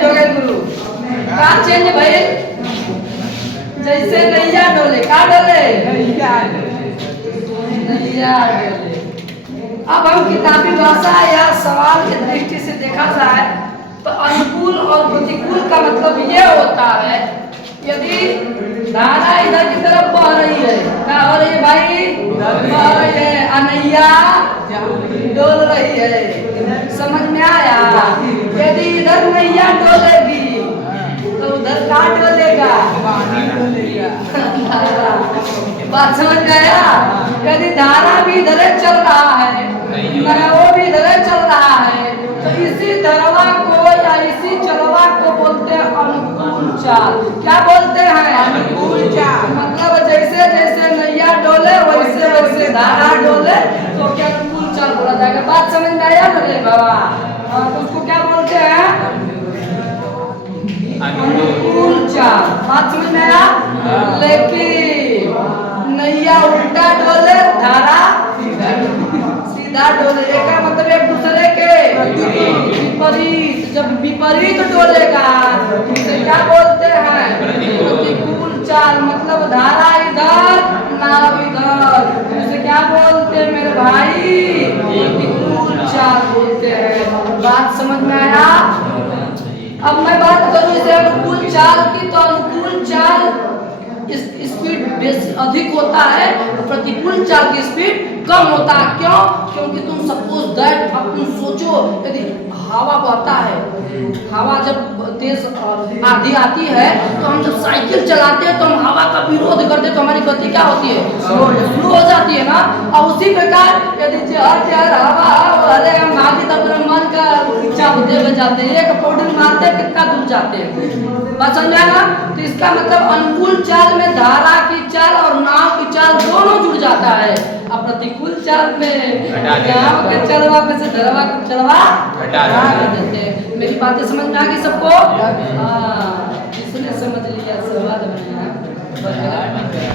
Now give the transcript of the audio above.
Change हो गए गुरु, का चेंज भाई? जैसे नैया डोले, का डोले? नैया डोले। अब हम किताबी भाषा या सवाल की दृष्टि से देखा जाए तो अनुकूल और प्रतिकूल का मतलब ये होता है, यदि धारा इधर की तरफ बह रही है, क्या हो रही है भाई? बह रही है, अनैया डोल रही है। समझ में आया? यदि इधर नैया डोलेगी तो उधर का डोलेगा? बात समझ गया? यदि धारा भी इधर चल रहा है, वो भी इधर चल रहा है, तो इसी धरवा को या इसी चलवा को बोलते हैं अनुकूल चाल। क्या बोलते हैं? अनुकूल चाल। मतलब जैसे जैसे नैया डोले वैसे वैसे धारा डोले तो क्या अनुकूल चाल बोला जाएगा। बात समझ में आया मेरे बाबा? तो उसको क्या बोलते हैं? अनुकूल चाल। बात समझ में आया? लेकिन नैया उल्टा डोले, धारा सीधा डोले, का मतलब एक दूसरे के विपरीत। जब विपरीत डोलेगा इसे क्या बोलते हैं? प्रतिकूल चाल। मतलब धारा इधर नाव इधर, इसे क्या बोलते हैं मेरे भाई? प्रतिकूल चाल बोलते हैं। बात समझ में आया? अब मैं बात करूं इसे अनुकूल चाल की, तो अनुकूल चाल स्पीड बेस अधिक होता है, प्रतिकूल चाल की स्पीड कम होता है। क्यों? क्योंकि तुम सपोज दैट, अब तुम सोचो यदि हवा बहता है, हवा जब तेज आंधी आती है तो हम जब साइकिल चलाते हैं तो हम हवा का विरोध करते हैं तो हमारी गति क्या होती है? स्लो हो जाती है ना। और उसी प्रकार यदि जहर हवा अरे हम भागी तो अपने मन का इच्छा होते हुए जाते हैं, एक पौड़ी मारते हैं कितना दूर जाते हैं। बात समझ आया? तो इसका मतलब अनुकूल चाल में धारा की चाल और नाव की चाल दोनों जुड़ जाता है। अब प्रतिकूल चाल में नाव के चलवा पे से धरवा का चलवा हटा देते हैं। मेरी बातें समझ में आ गई सबको? हाँ, इसने समझ लिया, सवाल बनाया।